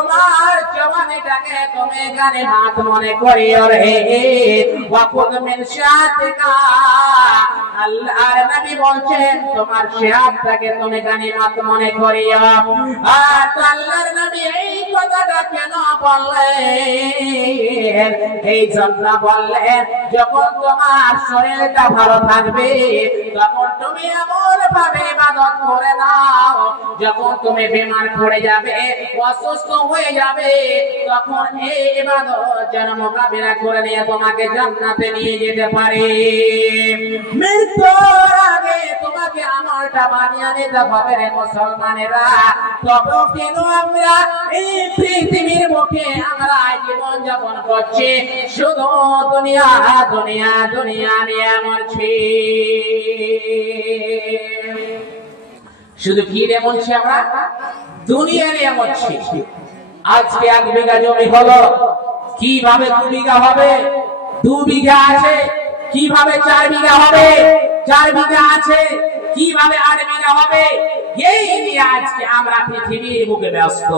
তোমার জওয়ানিটাকে তুমি গানিমত মনে করিও রে ওয়াকুদ মিন শাতিকা আল্লাহর নবী বলছেন তোমার শাতটাকে তুমি গানিমত মনে করিও আর আল্লাহর নবী এই কথাটা কেন বললেন এই জন্য বললেন যখন তোমার শরীরটা ভালো থাকবে তখন তুমি এমন ভাবে ইবাদত করে নাও যখন তুমি বিমার পড়ে যাবে অসুস্থ হয়ে যাবে তখন এই ইবাদত যেন মোকাবিলা করে নিয়ে তোমাকে জান্নাতে নিয়ে যেতে পারে মৃত্যুর আগে তোমাকে আমলটা বানিয়ে নিতে হবে রে মুসলমানেরা তবে কেন আমরা এই পৃথিবীর মুখে আমরা জীবন যাপন করছি শুধু দুনিয়া দুনিয়া দুনিয়া নিয়ে মরছি শুধু কি নিয়ে মরছি আমরা দুনিয়া নিয়ে মরছি আজকে 1 বিঘা জমি হলো কিভাবে 2 বিঘা হবে 2 বিঘা আছে কিভাবে 4 বিঘা হবে 4 বিঘা আছে কিভাবে 8 বিঘা হবে এই নিয়ে আজকে আমরা পৃথিবীর বুকে ব্যস্ত